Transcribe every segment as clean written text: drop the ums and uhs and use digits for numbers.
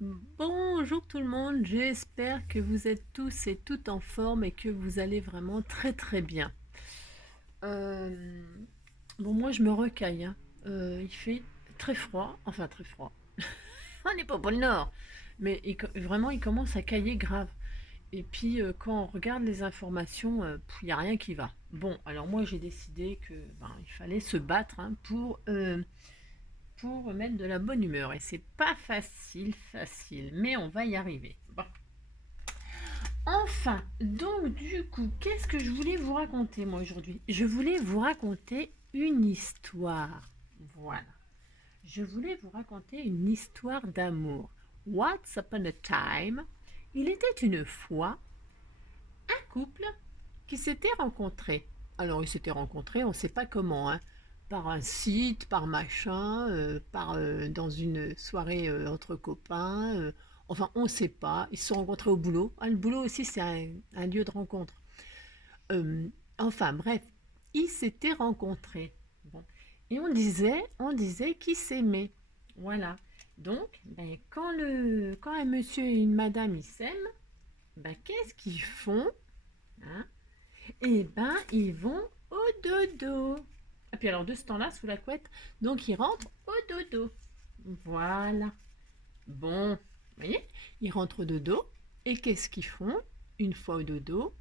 Bonjour tout le monde, j'espère que vous êtes tous et toutes en forme et que vous allez vraiment très très bien. Euh, bon, moi je me recaille, hein. Il fait très froid, enfin très froid. On n'est pas au pôle Nord, mais vraiment il commence à cailler grave. Et puis quand on regarde les informations, il n'y a rien qui va. Bon, alors moi j'ai décidé que il fallait se battre, hein, pour mettre de la bonne humeur. Et c'est pas facile, mais on va y arriver. Bon. Enfin, donc du coup, qu'est-ce que je voulais vous raconter moi aujourd'hui? Je voulais vous raconter une histoire. Voilà. Je voulais vous raconter une histoire d'amour. Once upon a time, il était une fois un couple qui s'était rencontré. Alors, ils s'étaient rencontrés, on ne sait pas comment, hein, par un site, par machin, dans une soirée entre copains. Enfin, on ne sait pas. Ils se sont rencontrés au boulot. Ah, le boulot aussi, c'est un lieu de rencontre. Euh, enfin, bref, ils s'étaient rencontrés. Bon. Et on disait qu'ils s'aimaient. Voilà. Donc, quand un monsieur et une madame ils s'aiment, qu'est-ce qu'ils font, hein? Eh ben, ils vont au dodo. Et puis alors, de ce temps-là, sous la couette, donc ils rentrent au dodo. Voilà. Bon, vous voyez, ils rentrent au dodo. Et qu'est-ce qu'ils font une fois au dodo?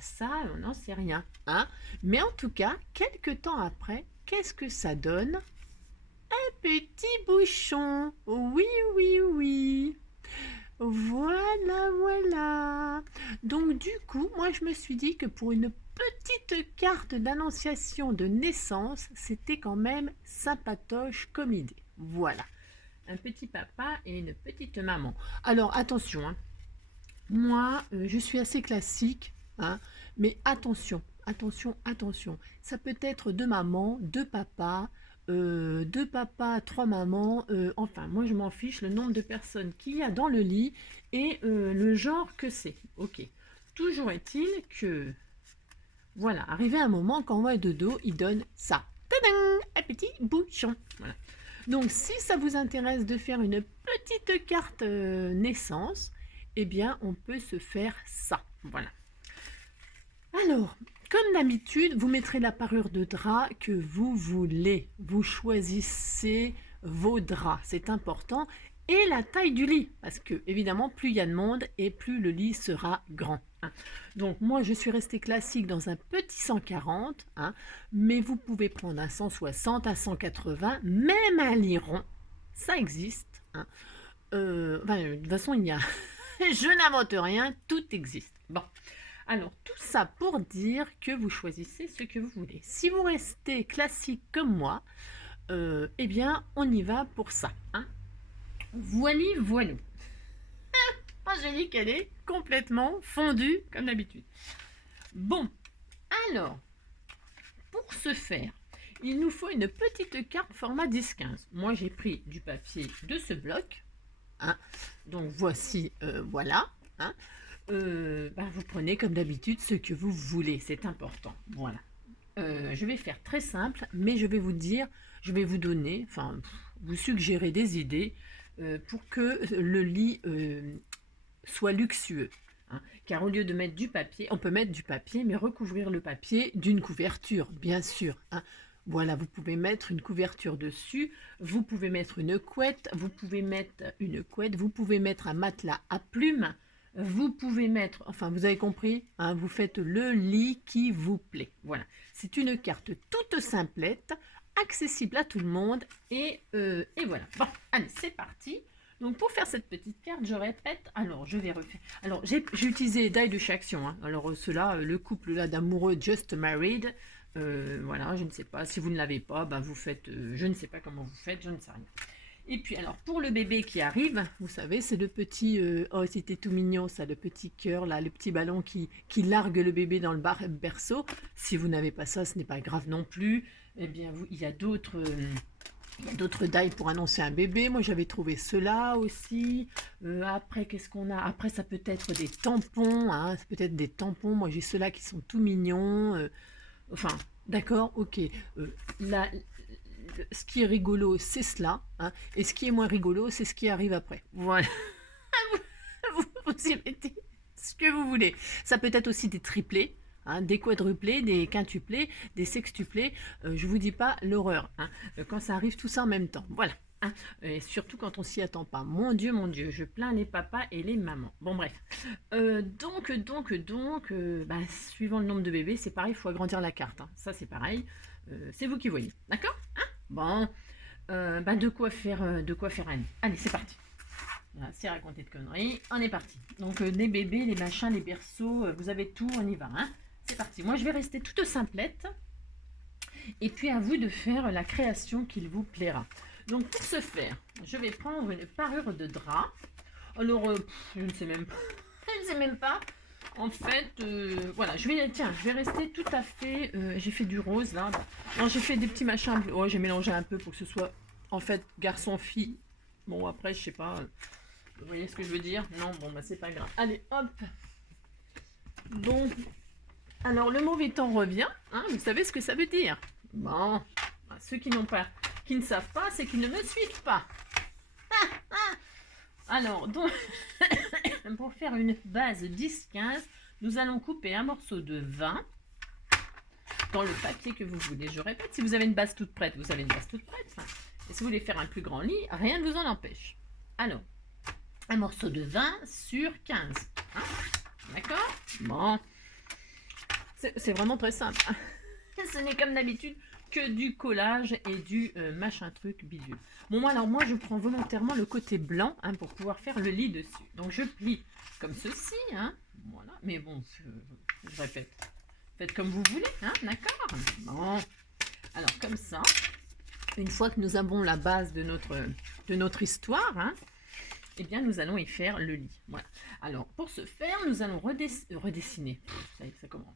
Ça, on n'en sait rien, hein. Mais en tout cas, quelques temps après, qu'est-ce que ça donne? Un petit bouchon. Oui, oui, oui. Voilà, voilà. Donc du coup, moi je me suis dit que pour une petite carte d'annonciation de naissance, c'était quand même sympatoche comme idée. Voilà, un petit papa et une petite maman. Alors attention, hein. Moi je suis assez classique, hein, mais attention, attention, attention. Ça peut être deux mamans, deux papas, trois mamans, enfin moi je m'en fiche le nombre de personnes qu'il y a dans le lit et le genre que c'est. Ok. Toujours est-il que, voilà, arrivé un moment quand on va de dos, il donne ça. Tadam, un petit bouchon. Voilà. Donc si ça vous intéresse de faire une petite carte naissance, eh bien on peut se faire ça. Voilà. Alors, comme d'habitude, vous mettrez la parure de drap que vous voulez. Vous choisissez vos draps, c'est important. Et la taille du lit, parce que évidemment, plus il y a de monde et plus le lit sera grand, hein. Donc moi, je suis restée classique dans un petit 140, hein, mais vous pouvez prendre un 160, un 180, même un lit rond. Ça existe, hein. De toute façon, il y a... je n'invente rien, tout existe. Bon. Alors, tout ça pour dire que vous choisissez ce que vous voulez. Si vous restez classique comme moi, eh bien, on y va pour ça, hein. Voili, voilou. Angélique, elle est complètement fondue, comme d'habitude. Bon, alors, pour ce faire, il nous faut une petite carte format 10-15. Moi, j'ai pris du papier de ce bloc, hein. Donc, voici, voilà, hein. Vous prenez comme d'habitude ce que vous voulez, c'est important. Voilà. Je vais faire très simple, mais je vais vous donner, enfin, vous suggérer des idées pour que le lit soit luxueux, hein. Car au lieu de mettre du papier, on peut mettre du papier, mais recouvrir le papier d'une couverture, bien sûr, hein. Voilà, vous pouvez mettre une couverture dessus, vous pouvez mettre une couette, vous pouvez mettre un matelas à plumes, vous pouvez mettre, enfin vous avez compris, hein, vous faites le lit qui vous plaît. Voilà, c'est une carte toute simplette, accessible à tout le monde, et voilà. Bon, allez, c'est parti. Donc pour faire cette petite carte, je répète, alors je vais refaire. Alors j'ai utilisé die de chez Action, hein. Alors cela, le couple là d'amoureux Just Married, voilà, je ne sais pas, si vous ne l'avez pas, vous faites, je ne sais pas comment vous faites, je ne sais rien. Et puis alors pour le bébé qui arrive, vous savez, c'est le petit, oh c'était tout mignon ça, le petit cœur là, le petit ballon qui largue le bébé dans le berceau. Si vous n'avez pas ça, ce n'est pas grave non plus. Eh bien, il y a d'autres... die pour annoncer un bébé. Moi, j'avais trouvé cela aussi. Après, qu'est-ce qu'on a? Après, ça peut être des tampons, hein. Ça peut être des tampons. Moi, j'ai ceux-là qui sont tout mignons. Enfin, d'accord, ok. Là, ce qui est rigolo, c'est cela, hein, et ce qui est moins rigolo, c'est ce qui arrive après. Voilà. Vous y mettez ce que vous voulez. Ça peut être aussi des triplés, hein, des quadruplés, des quintuplés, des sextuplés. Je vous dis pas l'horreur, hein, quand ça arrive tout ça en même temps. Voilà. Hein, et surtout quand on s'y attend pas. Mon Dieu, je plains les papas et les mamans. Bon bref. Bah, suivant le nombre de bébés, c'est pareil, il faut agrandir la carte. Hein. Ça c'est pareil. C'est vous qui voyez. D'accord, hein. Bon. Bah, de quoi faire un lit. Allez, c'est parti. Voilà, c'est raconter de conneries. On est parti. Donc, les bébés, les machins, les berceaux, vous avez tout, on y va. Hein. C'est parti. Moi, je vais rester toute simplette. Et puis, à vous de faire la création qu'il vous plaira. Donc, pour ce faire, je vais prendre une parure de drap. Alors, je ne sais même pas. Je ne sais même pas. En fait, voilà, je vais rester tout à fait... j'ai fait du rose, là. Non, j'ai fait des petits machins. Oh, j'ai mélangé un peu pour que ce soit, en fait, garçon-fille. Bon, après, je sais pas... vous voyez ce que je veux dire? Non, bon, bah c'est pas grave. Allez, hop. Donc, alors le mauvais temps revient. Hein, vous savez ce que ça veut dire? Bon, bah, ceux qui ne savent pas, c'est qu'ils ne me suivent pas. Alors, donc, pour faire une base 10-15, nous allons couper un morceau de 20 dans le papier que vous voulez. Je répète, si vous avez une base toute prête, vous avez une base toute prête. Et si vous voulez faire un plus grand lit, rien ne vous en empêche. Alors, un morceau de 20 sur 15. Hein, d'accord? Bon. C'est vraiment très simple. Ce n'est comme d'habitude que du collage et du machin truc bidule. Bon, moi, je prends volontairement le côté blanc, hein, pour pouvoir faire le lit dessus. Donc, je plie comme ceci. Hein, voilà. Mais bon, je répète. Faites comme vous voulez. Hein, d'accord? Bon. Alors, comme ça. Une fois que nous avons la base de notre histoire, hein, eh bien, nous allons y faire le lit. Voilà. Alors, pour ce faire, nous allons redessiner. Ça y est, ça commence.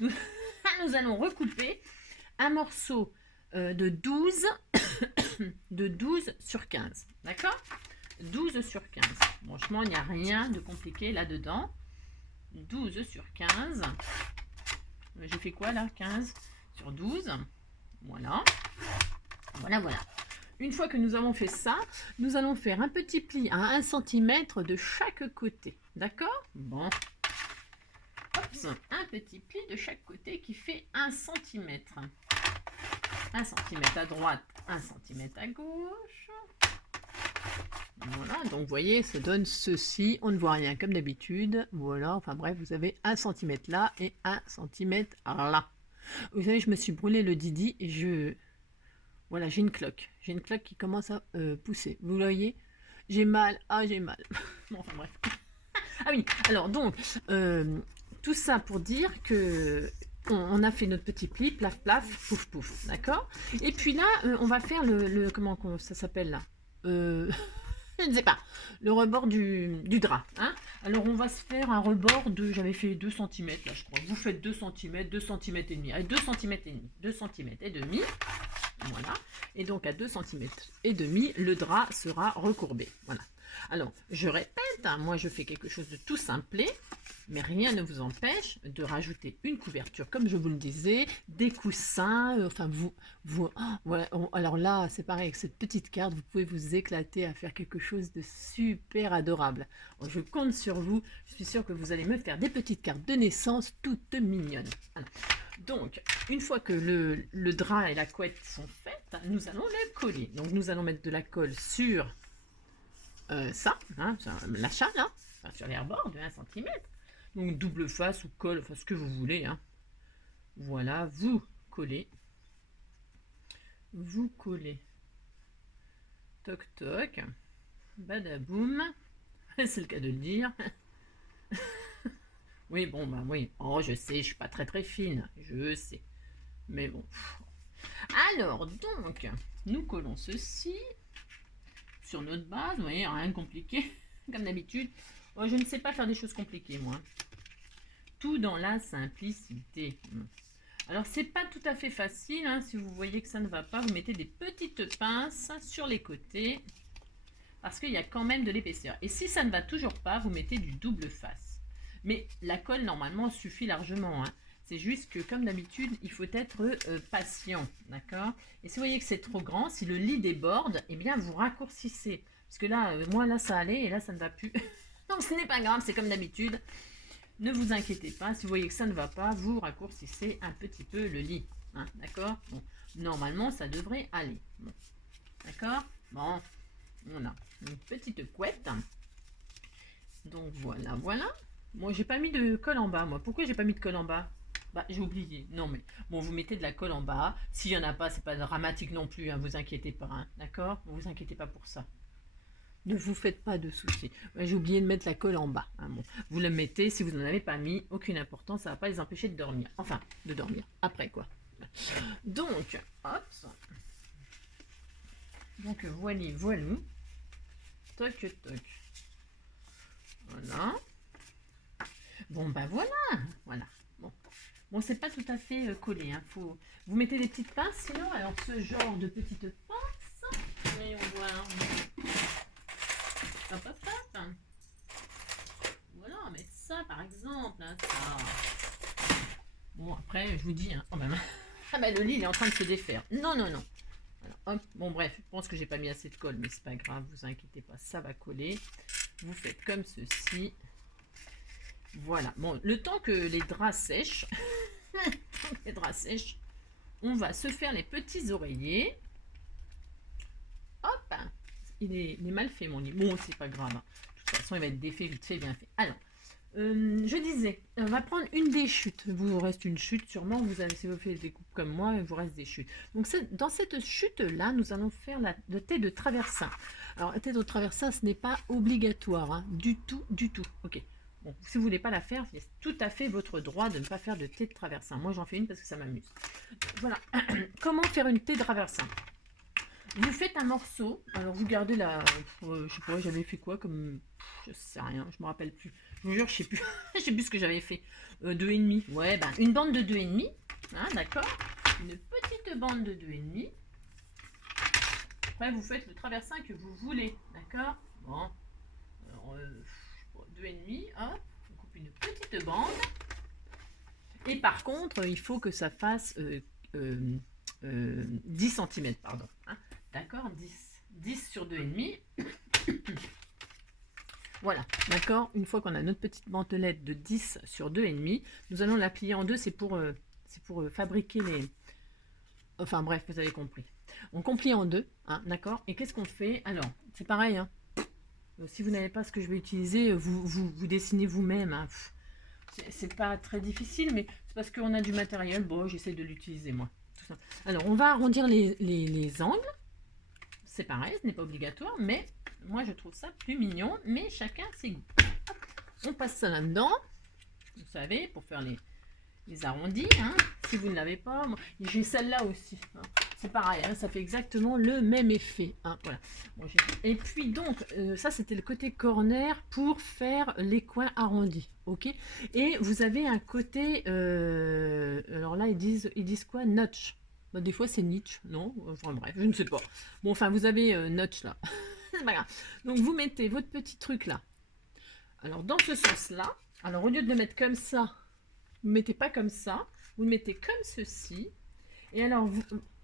Nous allons recouper un morceau de 12, de 12 sur 15. D'accord? 12 sur 15. Franchement, il n'y a rien de compliqué là-dedans. 12 sur 15. J'ai fait quoi là? 15 sur 12. Voilà. Voilà. Une fois que nous avons fait ça, nous allons faire un petit pli à 1 cm de chaque côté. D'accord? Bon. Hop, un petit pli de chaque côté qui fait 1 cm. 1 cm à droite, 1 cm à gauche. Voilà, donc vous voyez, ça donne ceci. On ne voit rien comme d'habitude. Voilà, enfin bref, vous avez 1 cm là et 1 cm là. Vous savez, je me suis brûlé le didi et voilà, j'ai une cloque. J'ai une cloque qui commence à pousser. Vous voyez? J'ai mal. Ah, j'ai mal. Bon, enfin bref. Ah oui, alors donc, tout ça pour dire que on a fait notre petit pli, plaf, plaf, pouf, pouf. D'accord? Et puis là, on va faire comment ça s'appelle là? Je ne sais pas. Le rebord du drap. Hein. Alors, on va se faire un rebord de... J'avais fait 2 cm là, je crois. Vous faites 2 cm, 2 cm et demi. Allez, 2 cm et demi. 2 cm et demi. Voilà. Et donc, à 2 cm et demi, le drap sera recourbé. Voilà. Alors, je répète, hein, moi, je fais quelque chose de tout simplé. Mais rien ne vous empêche de rajouter une couverture, comme je vous le disais, des coussins, enfin ouais, alors là, c'est pareil, avec cette petite carte, vous pouvez vous éclater à faire quelque chose de super adorable. Alors, je compte sur vous, je suis sûre que vous allez me faire des petites cartes de naissance toutes mignonnes. Voilà. Donc, une fois que le drap et la couette sont faites, nous allons les coller. Donc, nous allons mettre de la colle sur ça, hein, l'achat là, enfin, sur les rebords de 1 cm. Donc double face ou colle, enfin ce que vous voulez. Hein. Voilà, vous collez. Vous collez. Toc toc. Badaboum. C'est le cas de le dire. Oui, bon, bah oui. Oh, je sais, je suis pas très très fine. Je sais. Mais bon. Alors, donc, nous collons ceci sur notre base. Vous voyez, rien de compliqué. Comme d'habitude. Oh, je ne sais pas faire des choses compliquées, moi. Tout dans la simplicité. Alors, c'est pas tout à fait facile. Hein. Si vous voyez que ça ne va pas, vous mettez des petites pinces sur les côtés. Parce qu'il y a quand même de l'épaisseur. Et si ça ne va toujours pas, vous mettez du double face. Mais la colle, normalement, suffit largement. Hein. C'est juste que, comme d'habitude, il faut être patient, d'accord? Et si vous voyez que c'est trop grand, si le lit déborde, eh bien, vous raccourcissez. Parce que là, moi, là, ça allait, et là, ça ne va plus. Donc, ce n'est pas grave, c'est comme d'habitude. Ne vous inquiétez pas, si vous voyez que ça ne va pas, vous raccourcissez un petit peu le lit, hein, d'accord? Bon, normalement, ça devrait aller. Bon, d'accord? Bon, on a une petite couette. Donc, voilà, voilà. Moi, j'ai pas mis de colle en bas, moi. Pourquoi j'ai pas mis de colle en bas? Bah, j'ai oublié. Non, mais bon, vous mettez de la colle en bas. S'il n'y en a pas, c'est pas dramatique non plus, hein, vous inquiétez pas, hein, d'accord? Ne vous inquiétez pas pour ça. Ne vous faites pas de soucis. Ouais, j'ai oublié de mettre la colle en bas, hein, bon. Vous le mettez, si vous n'en avez pas mis, aucune importance, ça ne va pas les empêcher de dormir. Enfin, de dormir, après quoi. Donc, hop. Donc, voilà, voilou. Toc, toc. Voilà. Bon, bah voilà. Voilà. Bon, bon c'est pas tout à fait collé. Hein. Faut... Vous mettez des petites pinces, sinon, alors ce genre de petites pinces. Voyons voir. Hop, hop, hop. Voilà, on va mettre ça par exemple. Hein, ça. Bon, après, je vous dis, hein, oh, ben, ah ben, le lit il est en train de se défaire. Non, non, non. Alors, hop, bon, bref, je pense que j'ai pas mis assez de colle, mais c'est pas grave, vous inquiétez pas, ça va coller. Vous faites comme ceci. Voilà. Bon, le temps que les draps sèchent, on va se faire les petits oreillers. Hop, il est mal fait mon lit. Bon, c'est pas grave. Hein. De toute façon, il va être défait vite fait, bien fait. Alors, je disais, on va prendre une des chutes. Vous reste une chute sûrement. Vous avez, si vous faites des coupes comme moi, il vous reste des chutes. Donc, dans cette chute-là, nous allons faire le thé de traversin. Alors, le thé de traversin, ce n'est pas obligatoire, hein, du tout, du tout. Ok. Bon, si vous voulez pas la faire, c'est tout à fait votre droit de ne pas faire de thé de traversin. Moi, j'en fais une parce que ça m'amuse. Voilà. Comment faire une thé de traversin? Vous faites un morceau. Alors, vous gardez la... je sais pas, j'avais fait quoi comme... Je sais rien, je me rappelle plus. Je vous jure, je sais plus. Je sais plus ce que j'avais fait. 2,5. Ouais, ben, une bande de 2,5. Hein, d'accord? Une petite bande de 2,5. Après, vous faites le traversin que vous voulez. D'accord? Bon. Alors, 2,5, hop, on coupe une petite bande. Et par contre, il faut que ça fasse 10 cm, pardon. Hein, d'accord, 10 sur 2,5. Voilà, d'accord. Une fois qu'on a notre petite bandelette de 10 sur 2,5, nous allons la plier en deux. C'est pour fabriquer les... Enfin bref, vous avez compris. On complie en deux, hein, d'accord. Et qu'est-ce qu'on fait? Alors, c'est pareil, hein. Si vous n'avez pas ce que je vais utiliser, vous dessinez vous-même. Hein. C'est pas très difficile, mais c'est parce qu'on a du matériel. Bon, j'essaie de l'utiliser moi. Tout ça. Alors, on va arrondir les angles. C'est pareil, ce n'est pas obligatoire, mais moi je trouve ça plus mignon. Mais chacun ses goûts. Hop, on passe ça là-dedans. Vous savez, pour faire les arrondis. Hein. Si vous ne l'avez pas, j'ai celle-là aussi. Hein. C'est pareil, hein, ça fait exactement le même effet. Hein, voilà. Bon, et puis donc, ça c'était le côté corner pour faire les coins arrondis. Ok. Et vous avez un côté, alors là ils disent quoi? Notch. Bah, des fois c'est niche, non? Enfin bref, je ne sais pas. Bon, enfin vous avez notch là. C'est pas grave. Donc vous mettez votre petit truc là. Alors dans ce sens-là, alors au lieu de le mettre comme ça, vous ne mettez pas comme ça, vous le mettez comme ceci. Et alors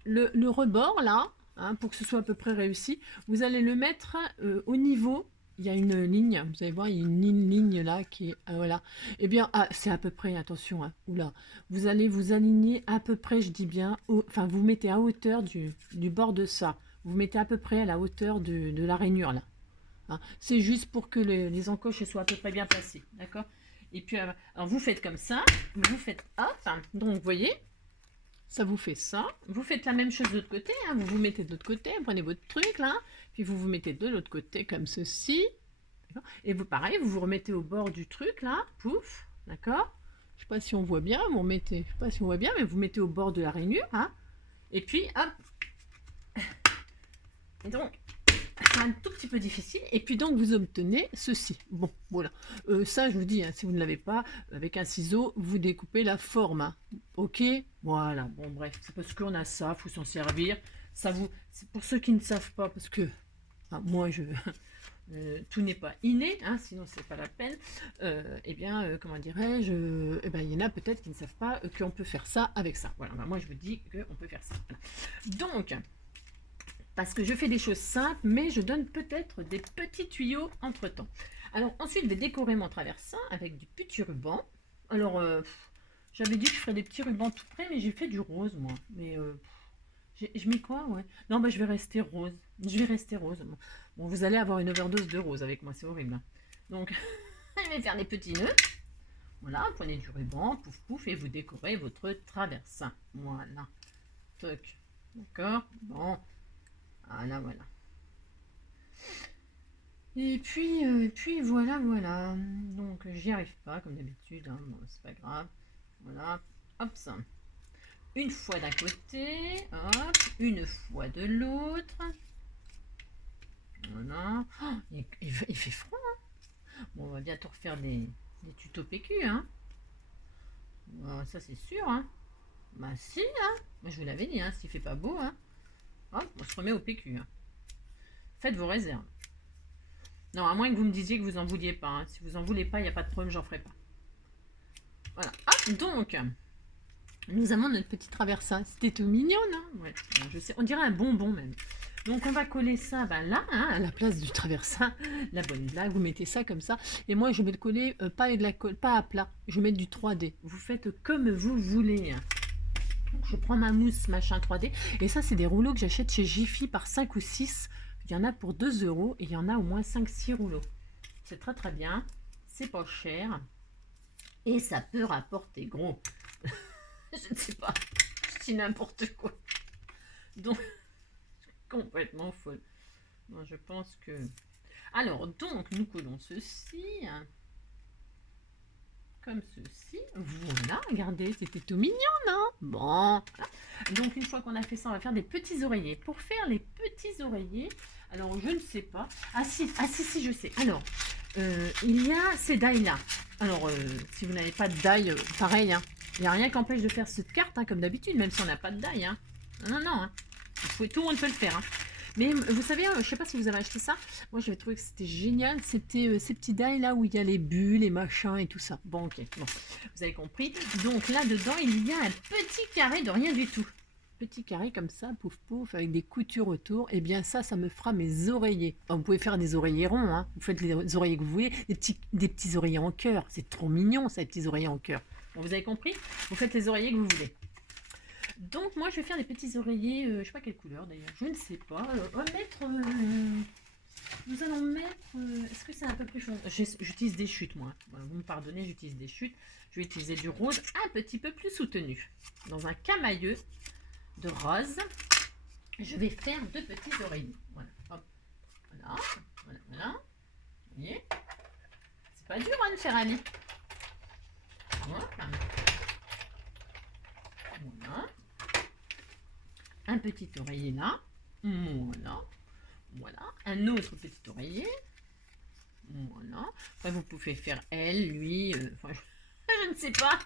le rebord là, hein, pour que ce soit à peu près réussi, vous allez le mettre au niveau. Il y a une ligne, vous allez voir, il y a une ligne là qui est, voilà. Eh bien, c'est à peu près, attention, hein, oula, vous allez vous aligner à peu près, je dis bien, enfin, vous mettez à hauteur du bord de ça. Vous mettez à peu près à la hauteur de la rainure là. Hein. C'est juste pour que les encoches soient à peu près bien placées, d'accord? Et puis, alors vous faites comme ça, vous faites hop, hein, donc vous voyez, ça vous fait ça. Vous faites la même chose de l'autre côté, hein, vous vous mettez de l'autre côté, prenez votre truc là, puis vous vous mettez de l'autre côté comme ceci. Et vous, pareil, vous vous remettez au bord du truc là, pouf, d'accord? Je sais pas si on voit bien, vous mettez, je sais pas si on voit bien, mais vous mettez au bord de la rainure, hein, et puis hop. Et donc, c'est un tout petit peu difficile, et puis donc vous obtenez ceci. Bon, voilà. Ça, je vous dis, hein, si vous ne l'avez pas, avec un ciseau, vous découpez la forme. Hein. Ok? Voilà. Bon, bref, c'est parce qu'on a ça, il faut s'en servir. Ça vous, c'est pour ceux qui ne savent pas, parce que moi, tout n'est pas inné, hein, sinon c'est pas la peine. Eh bien, comment dirais-je, eh ben, il y en a peut-être qui ne savent pas qu'on peut faire ça avec ça. Voilà, ben, moi je vous dis qu'on peut faire ça. Voilà. Donc, parce que je fais des choses simples, mais je donne peut-être des petits tuyaux entre-temps. Alors ensuite, je vais décorer mon traversin avec du petit ruban. Alors, j'avais dit que je ferais des petits rubans tout près, mais j'ai fait du rose, moi. Mais je mets quoi, ouais. Non, bah je vais rester rose. Je vais rester rose. Bon, vous allez avoir une overdose de rose avec moi, c'est horrible. Hein. Donc, je vais faire des petits nœuds. Voilà, prenez du ruban, pouf pouf, et vous décorez votre traversin. Voilà. Toc. D'accord. Bon. Voilà, voilà. Et puis voilà, voilà. Donc, j'y arrive pas, comme d'habitude. Hein. Bon, c'est pas grave. Voilà. Hop, ça. Une fois d'un côté, hop, une fois de l'autre. Voilà. Oh, il fait froid. Hein. Bon, on va bientôt refaire des tutos PQ. Hein. Ça, c'est sûr. Hein. Bah, si. Hein. Moi, je vous l'avais dit. Hein, s'il fait pas beau. Hein. Hop, on se remet au PQ. Hein. Faites vos réserves. Non, à moins que vous me disiez que vous en vouliez pas. Hein. Si vous en voulez pas, il n'y a pas de problème, j'en ferai pas. Voilà. Hop, donc. Nous avons notre petit traversin. C'était tout mignon, non? Ouais, je sais. On dirait un bonbon même. Donc on va coller ça là, hein, à la place du traversin. La bonne blague, vous mettez ça comme ça. Et moi je vais le coller pas à plat. Je vais mettre du 3D. Vous faites comme vous voulez. Donc, je prends ma mousse machin 3D. Et ça c'est des rouleaux que j'achète chez Jiffy par 5 ou 6. Il y en a pour 2 € et il y en a au moins 5-6 rouleaux. C'est très très bien. C'est pas cher. Et ça peut rapporter gros. Je ne sais pas. Je dis n'importe quoi. Donc, complètement folle. Moi, je pense que... Alors, donc, nous collons ceci. Comme ceci. Voilà, regardez, c'était tout mignon, non? Bon. Donc, une fois qu'on a fait ça, on va faire des petits oreillers. Pour faire les petits oreillers, alors, je ne sais pas. Ah si, je sais. Alors, il y a ces dailles-là. Alors, si vous n'avez pas de daille, pareil, hein. Il n'y a rien qui empêche de faire cette carte, hein, comme d'habitude, même si on n'a pas de daille. Hein. Non, non, hein. Tout le monde peut le faire. Hein. Mais vous savez, je ne sais pas si vous avez acheté ça. Moi, j'avais trouvé que c'était génial. C'était ces petits dailles là où il y a les bulles, les machins et tout ça. Bon, ok. Bon, vous avez compris. Donc là-dedans, il y a un petit carré de rien du tout. Petit carré comme ça, pouf pouf, avec des coutures autour. Et bien ça me fera mes oreillers. Enfin, vous pouvez faire des oreillers ronds. Hein. Vous faites les oreillers que vous voulez. Des petits oreillers en cœur. C'est trop mignon, ça, les petits oreillers en cœur. Bon, vous avez compris? Vous faites les oreillers que vous voulez. Donc moi je vais faire des petits oreillers, je sais pas quelle couleur d'ailleurs, je ne sais pas. On va mettre, nous allons mettre, est-ce que c'est un peu plus chaud? J'utilise des chutes moi, voilà, vous me pardonnez, j'utilise des chutes. Je vais utiliser du rose un petit peu plus soutenu. Dans un camailleux de rose, je vais faire deux petits oreillers. Voilà, hop, voilà, voilà, voilà. Vous voyez? C'est pas dur hein, de faire aller. Voilà. Voilà. Un petit oreiller là, voilà, voilà, un autre petit oreiller, voilà, après vous pouvez faire elle, lui, enfin, je ne sais pas,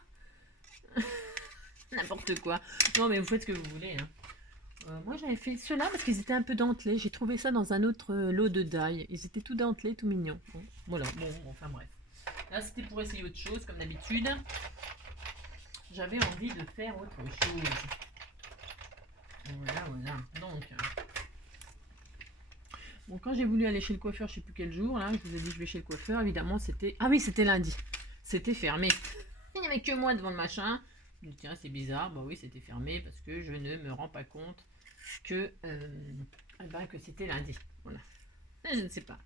n'importe quoi, non mais vous faites ce que vous voulez, hein. Moi j'avais fait ceux-là parce qu'ils étaient un peu dentelés, j'ai trouvé ça dans un autre lot de dailles, ils étaient tout dentelés, tout mignons, bon, voilà, bon, enfin bref, là c'était pour essayer autre chose comme d'habitude, j'avais envie de faire autre chose. Voilà, voilà. Donc, bon, quand j'ai voulu aller chez le coiffeur, je ne sais plus quel jour, là, je vous ai dit je vais chez le coiffeur, évidemment, c'était... Ah oui, c'était lundi. C'était fermé. Il n'y avait que moi devant le machin. Je me dis, tiens, c'est bizarre. Bah oui, c'était fermé parce que je ne me rends pas compte que, que c'était lundi. Voilà. Je ne sais pas.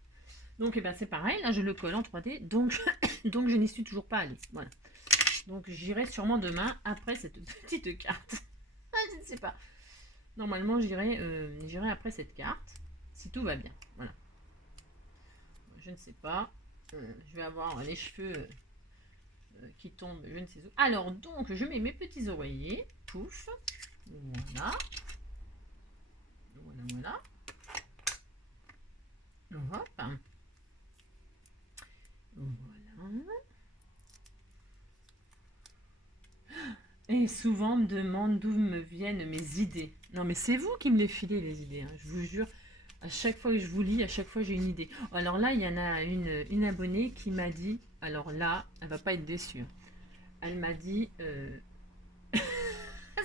Donc, eh ben, c'est pareil. Là, je le colle en 3D. Donc, donc je n'y suis toujours pas allée. Voilà. Donc, j'irai sûrement demain après cette petite carte. Je ne sais pas. Normalement, j'irai après cette carte, si tout va bien. Voilà. Je ne sais pas. Je vais avoir les cheveux qui tombent, je ne sais où. Alors, donc, je mets mes petits oreillers. Pouf. Voilà. Voilà, voilà. Hop. Voilà. Et souvent, on me demande d'où me viennent mes idées. Non, mais c'est vous qui me les filez, les idées, hein, je vous jure. À chaque fois que je vous lis, à chaque fois j'ai une idée. Alors là, il y en a une abonnée qui m'a dit, alors là, elle va pas être déçue. Elle m'a dit,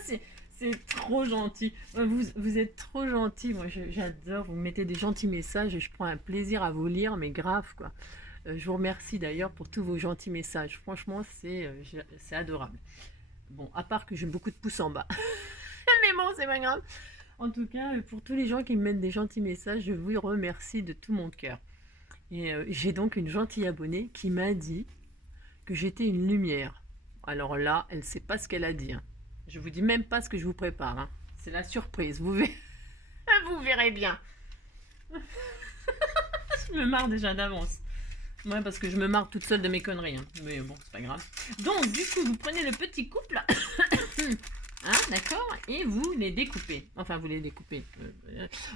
c'est c'est trop gentil. Vous êtes trop gentil. Moi, j'adore. Vous me mettez des gentils messages et je prends un plaisir à vous lire, mais grave, quoi. Je vous remercie d'ailleurs pour tous vos gentils messages. Franchement, c'est adorable. Bon, à part que j'ai beaucoup de pouces en bas. Mais bon, c'est pas grave. En tout cas, pour tous les gens qui me mettent des gentils messages, je vous remercie de tout mon cœur. Et j'ai donc une gentille abonnée qui m'a dit que j'étais une lumière. Alors là, elle ne sait pas ce qu'elle a dit, hein. Je vous dis même pas ce que je vous prépare, hein. C'est la surprise, vous verrez bien. Je me marre déjà d'avance. Ouais, parce que je me marre toute seule de mes conneries, hein. Mais bon, c'est pas grave. Donc, du coup, vous prenez le petit couple, hein, d'accord, et vous les découpez. Enfin, vous les découpez.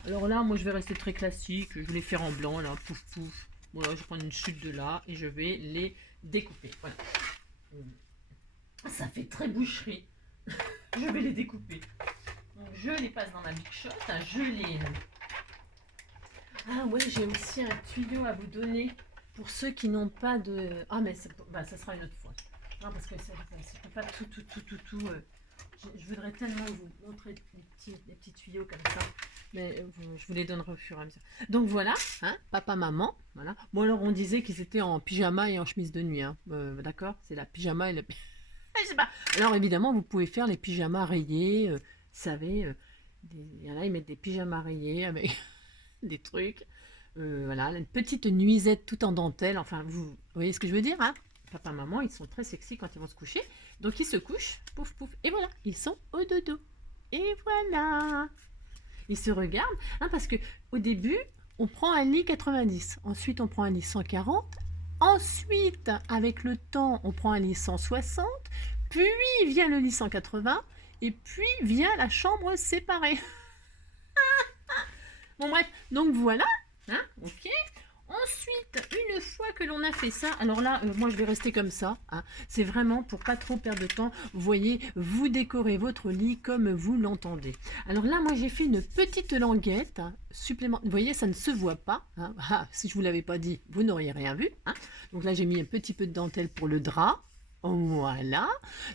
Alors là, moi, je vais rester très classique. Je vais les faire en blanc, là, pouf, pouf. Voilà, je vais prendre une chute de là et je vais les découper. Voilà. Ça fait très boucherie. Je vais les découper. Donc, je les passe dans ma Big Shot. Je les... Ah ouais, j'ai aussi un tuyau à vous donner pour ceux qui n'ont pas de... Ah mais ça sera une autre fois. Non, parce que je peux pas tout. Je voudrais tellement vous montrer les petits tuyaux comme ça. Mais je vous les donnerai au fur et à mesure. Donc voilà, hein, papa, maman. Voilà. Bon alors on disait qu'ils étaient en pyjama et en chemise de nuit. Hein. D'accord, c'est la pyjama et la... Je sais pas. Alors évidemment, vous pouvez faire les pyjamas rayés. Vous savez, il y en a, ils mettent des pyjamas rayés avec des trucs. Voilà, une petite nuisette tout en dentelle. Enfin, vous voyez ce que je veux dire, hein? Papa, maman, ils sont très sexy quand ils vont se coucher. Donc ils se couchent, pouf, pouf. Et voilà, ils sont au dodo. Et voilà. Ils se regardent, hein, parce que au début, on prend un lit 90. Ensuite, on prend un lit 140. Ensuite, avec le temps, on prend un lit 160. Puis vient le lit 180. Et puis vient la chambre séparée. Bon bref, donc voilà, hein, ok. Ensuite, une fois que l'on a fait ça, alors là, moi je vais rester comme ça, hein, c'est vraiment pour pas trop perdre de temps. Vous voyez, vous décorez votre lit comme vous l'entendez. Alors là, moi j'ai fait une petite languette, hein, supplémentaire. Vous voyez, ça ne se voit pas, hein. Ah, si je vous l'avais pas dit, vous n'auriez rien vu, hein. Donc là, j'ai mis un petit peu de dentelle pour le drap. Voilà,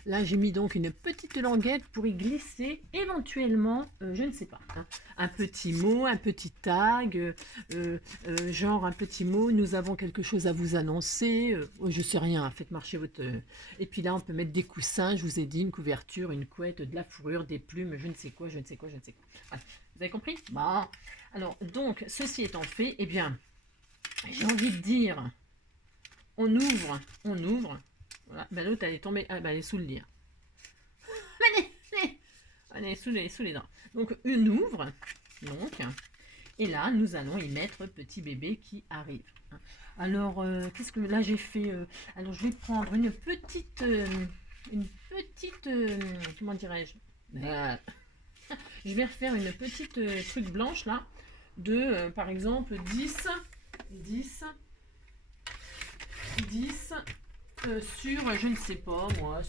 là j'ai mis donc une petite languette pour y glisser éventuellement, je ne sais pas, hein, un petit mot, un petit tag, genre un petit mot, nous avons quelque chose à vous annoncer, je sais rien, faites marcher votre... Et puis là on peut mettre des coussins, je vous ai dit, une couverture, une couette, de la fourrure, des plumes, je ne sais quoi. Voilà. Vous avez compris? Bon, alors donc ceci étant fait, eh bien, j'ai envie de dire, on ouvre. Voilà. Ben, l'autre, elle est tombée. Ah, ben, elle est sous le lit. Elle est sous les dents. Donc, une ouvre. Donc, et là, nous allons y mettre petit bébé qui arrive. Alors, qu'est-ce que là j'ai fait? Alors, je vais prendre une petite. Comment dirais-je? Je vais refaire une petite truc blanche là. De, par exemple, 10 sur, je ne sais pas moi,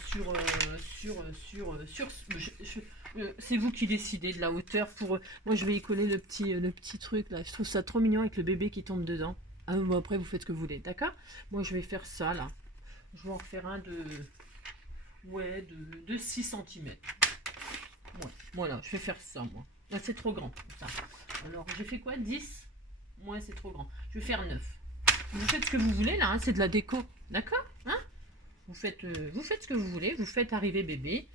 c'est vous qui décidez de la hauteur. Moi je vais y coller le petit truc là, je trouve ça trop mignon avec le bébé qui tombe dedans. Ah, bon, après vous faites ce que vous voulez, d'accord? Moi je vais faire ça là, je vais en faire un de 6 cm. Ouais, voilà, je vais faire ça moi. Là c'est trop grand, ça. Alors j'ai fait quoi, 10? Moi c'est trop grand, je vais faire 9. Vous faites ce que vous voulez là, hein, c'est de la déco, d'accord, hein? Vous faites ce que vous voulez, vous faites arriver bébé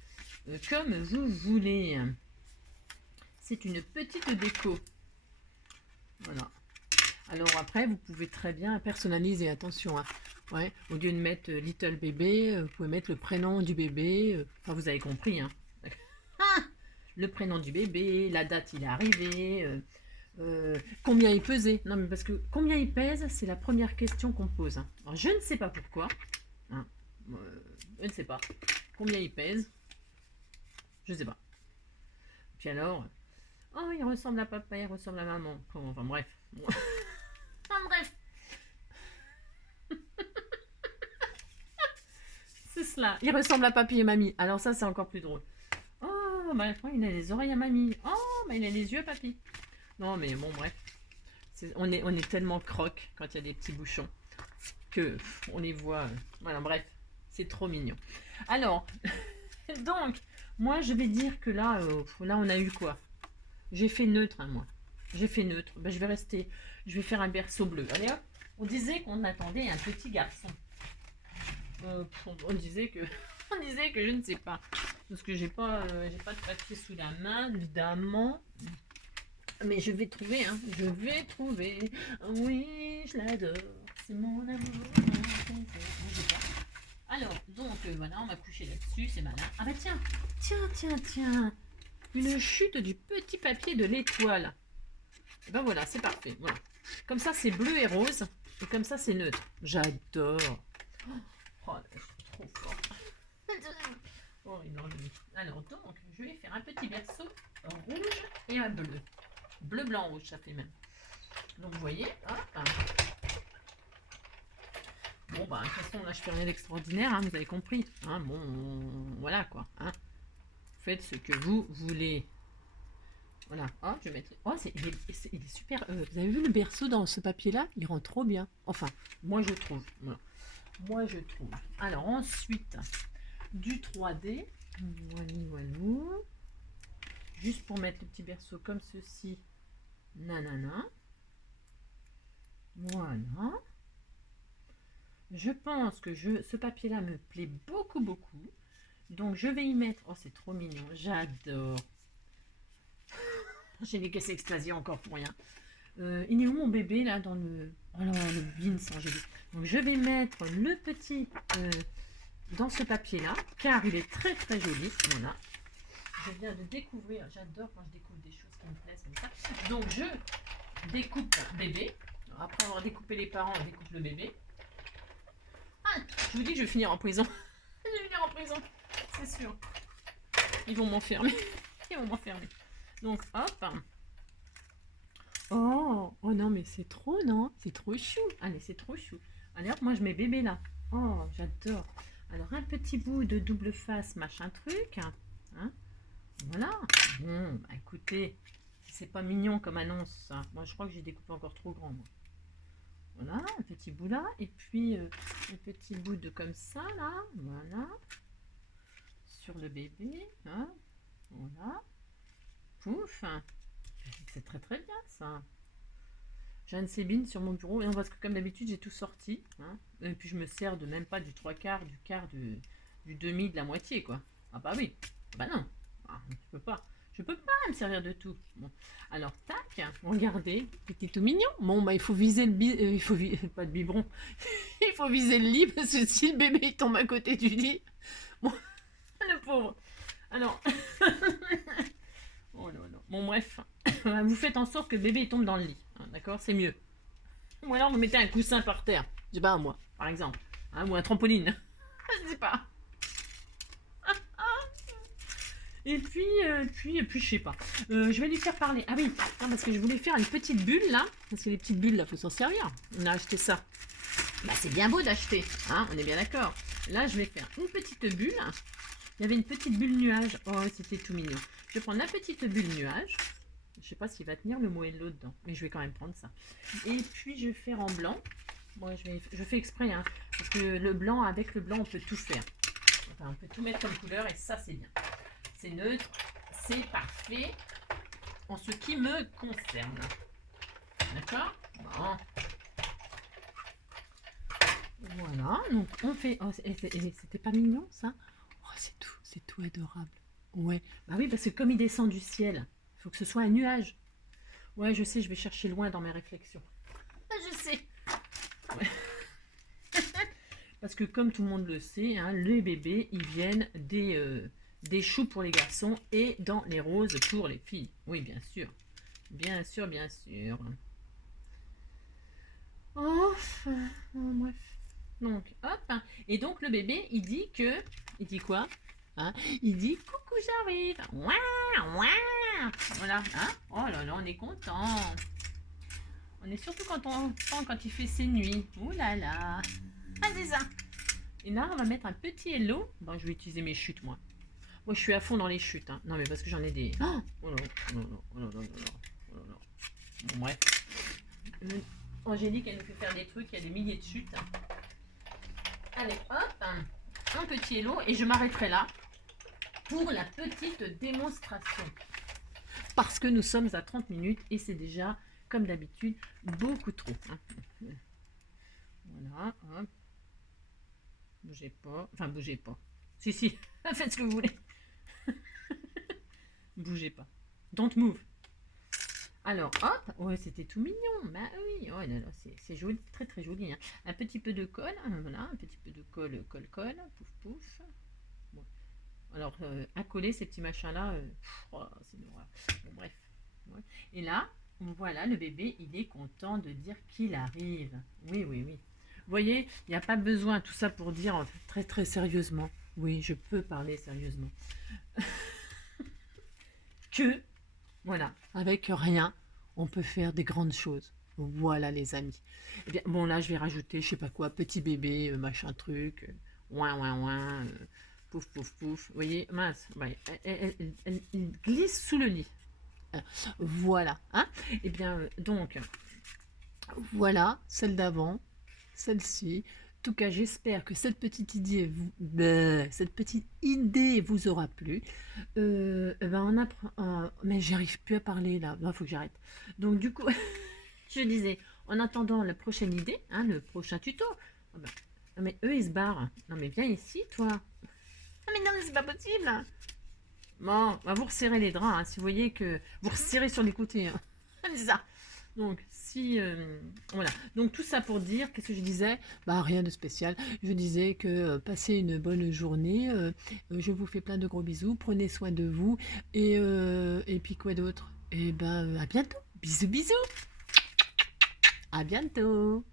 comme vous voulez. C'est une petite déco. Voilà. Alors après, vous pouvez très bien personnaliser, attention, hein. Ouais, au lieu de mettre little bébé, vous pouvez mettre le prénom du bébé. Enfin, vous avez compris, hein. Le prénom du bébé, la date il est arrivé. Combien il pesait? Non, mais parce que combien il pèse, c'est la première question qu'on pose, hein. Alors, je ne sais pas pourquoi, hein. Je ne sais pas combien il pèse, je ne sais pas. Puis alors, oh, il ressemble à papa, il ressemble à maman. Enfin bref. Enfin bref. C'est cela. Il ressemble à papy et mamie. Alors ça, c'est encore plus drôle. Oh, bah il a les oreilles à mamie. Oh, bah il a les yeux à papy. Non, mais bon, bref. On est tellement croque quand il y a des petits bouchons que on les voit. Voilà, bref, c'est trop mignon. Alors, donc, moi je vais dire que là, là on a eu quoi? J'ai fait neutre, hein, moi. J'ai fait neutre. Ben, je vais faire un berceau bleu. Allez hop. On disait qu'on attendait un petit garçon. On disait que, on disait que je ne sais pas, parce que j'ai pas de papier sous la main, évidemment. Mais je vais trouver, hein. Je vais trouver. Oui, je l'adore. C'est mon amour. Alors, donc voilà, on va coucher là-dessus, c'est malin. Ah bah tiens, tiens. Une chute du petit papier de l'étoile. Et ben voilà, c'est parfait. Voilà. Comme ça, c'est bleu et rose. Et comme ça, c'est neutre. J'adore. Oh, là, je suis trop fort. Oh, alors, donc, je vais faire un petit berceau rouge et un bleu. Bleu, blanc, rouge, ça fait même. Donc, vous voyez, hop. Bon, bah, de toute façon, là, je fais rien d'extraordinaire, hein, vous avez compris. Hein, bon, voilà, quoi. Hein. Faites ce que vous voulez. Voilà. Oh, je vais mettre... Oh, il est super. Vous avez vu le berceau dans ce papier-là? Il rend trop bien. Enfin, moi, je trouve. Voilà. Moi, je trouve. Alors, ensuite, du 3D. Voilà. Juste pour mettre le petit berceau comme ceci. Nanana. Voilà. Je pense que ce papier-là me plaît beaucoup. Donc, je vais y mettre... Oh, c'est trop mignon. J'adore. J'ai des caisses extasiées encore pour rien. Il est où mon bébé, là, dans le... Oh là, le beans, Angélique. Donc, je vais mettre le petit dans ce papier-là, car il est très joli. Voilà. Je viens de découvrir... J'adore quand je découvre des choses qui me plaisent comme ça. Donc, je découpe bébé. Alors, après avoir découpé les parents, on découpe le bébé. Ah, je vous dis que je vais finir en prison. Je vais finir en prison, c'est sûr. Ils vont m'enfermer. Donc, hop. Oh non, mais c'est trop, non? C'est trop chou. Allez, c'est trop chou. Allez, hop, moi, je mets bébé là. Oh, j'adore. Alors, un petit bout de double face, machin truc. Hein, voilà. Bon, bah, écoutez, si c'est pas mignon comme annonce, hein. Moi, je crois que j'ai découpé encore trop grand, moi. Voilà, un petit bout là. Et puis, un petit bout de comme ça, là. Voilà. Sur le bébé. Hein, voilà. Pouf. C'est très bien, ça. J'ai un Sébine sur mon bureau. Non, parce que comme d'habitude, j'ai tout sorti. Hein, et puis, je me sers de même pas du 3/4, du quart, du demi, de la moitié, quoi. Ah bah oui. Bah non. Ah, je peux pas. Je peux pas me servir de tout. Bon. Alors, tac, regardez, c'était tout mignon. Bon, bah, il faut viser le pas de biberon. Il faut viser le lit, parce que si le bébé il tombe à côté du lit, bon, le pauvre. Alors, oh là là. Bon, bref, vous faites en sorte que le bébé il tombe dans le lit. Hein, d'accord, c'est mieux. Ou alors, vous mettez un coussin par terre. Je sais pas, moi, par exemple. Hein, ou un trampoline. Je sais pas. Et puis, je sais pas. Je vais lui faire parler. Ah oui, parce que je voulais faire une petite bulle là. Parce que les petites bulles là, faut s'en servir. On a acheté ça. Bah, c'est bien beau d'acheter. Hein, on est bien d'accord. Là, je vais faire une petite bulle. Il y avait une petite bulle nuage. Oh, c'était tout mignon. Je vais prendre la petite bulle nuage. Je sais pas s'il va tenir le moello dedans. Mais je vais quand même prendre ça. Et puis, je vais faire en blanc. Bon, je fais exprès. Hein, parce que le blanc, avec le blanc, on peut tout faire. Enfin, on peut tout mettre comme couleur et ça, c'est bien. C'est neutre, c'est parfait en ce qui me concerne. D'accord? Bon. Voilà, donc on fait... Oh, c'était pas mignon ça? Oh, c'est tout adorable. Ouais, bah oui, parce que comme il descend du ciel, il faut que ce soit un nuage. Ouais, je sais, je vais chercher loin dans mes réflexions. Je sais. Ouais. Parce que comme tout le monde le sait, hein, les bébés, ils viennent des choux pour les garçons et dans les roses pour les filles. Oui, bien sûr. Bien sûr. Oh, bref. Donc, hop. Et donc, le bébé, il dit que... Il dit quoi? Hein, il dit, coucou, j'arrive. Ouah. Voilà. Hein, oh là là, on est content. On est surtout content quand il fait ses nuits. Ouh là là. Ah, c'est ça. Et là, on va mettre un petit hello. Bon, je vais utiliser mes chutes, moi. Moi, je suis à fond dans les chutes. Hein. Non, mais parce que j'en ai des... Oh là là. Bon, bref. Angélique, elle nous fait faire des trucs, il y a des milliers de chutes. Allez, hop, un petit hello, et je m'arrêterai là pour la petite démonstration. Parce que nous sommes à 30 minutes et c'est déjà, comme d'habitude, beaucoup trop. Voilà, hop. Bougez pas, enfin bougez pas. Si, si, faites ce que vous voulez. Bougez pas. Don't move. Alors, hop, ouais, c'était tout mignon. Bah oui, oh là là, c'est joli, très très joli. Hein. Un petit peu de colle, voilà, un petit peu de colle, colle, pouf, pouf. Bon. Alors, à coller ces petits machins-là, oh, c'est une horreur. Bon, bref. Ouais. Et là, voilà, le bébé, il est content de dire qu'il arrive. Oui, oui, oui. Vous voyez, il n'y a pas besoin, tout ça pour dire très très sérieusement. Oui, je peux parler sérieusement. Que, voilà, avec rien, on peut faire des grandes choses. Voilà les amis. Eh bien, bon là je vais rajouter, je sais pas quoi, petit bébé, machin truc, ouin ouin ouin, pouf pouf pouf. Vous voyez, mince, ouais, elle glisse sous le lit. Voilà, hein. Eh bien, donc, voilà, celle d'avant, celle-ci. En tout cas, j'espère que cette petite idée vous aura plu. Ben on apprend, mais j'arrive plus à parler là. Il faut que j'arrête. Donc du coup, je disais, en attendant la prochaine idée, hein, le prochain tuto. Ah ben, mais eux ils se barrent. Non mais viens ici, toi. Ah mais non mais c'est pas possible. Bon, bah, vous resserrez les draps. Hein, si vous voyez que vous resserrez sur les côtés. Hein. C'est ça. Donc, si, voilà. Donc, tout ça pour dire, qu'est-ce que je disais? Bah, rien de spécial. Je disais que passez une bonne journée. Je vous fais plein de gros bisous. Prenez soin de vous. Et puis, quoi d'autre? Et ben, à bientôt. Bisous, bisous. À bientôt.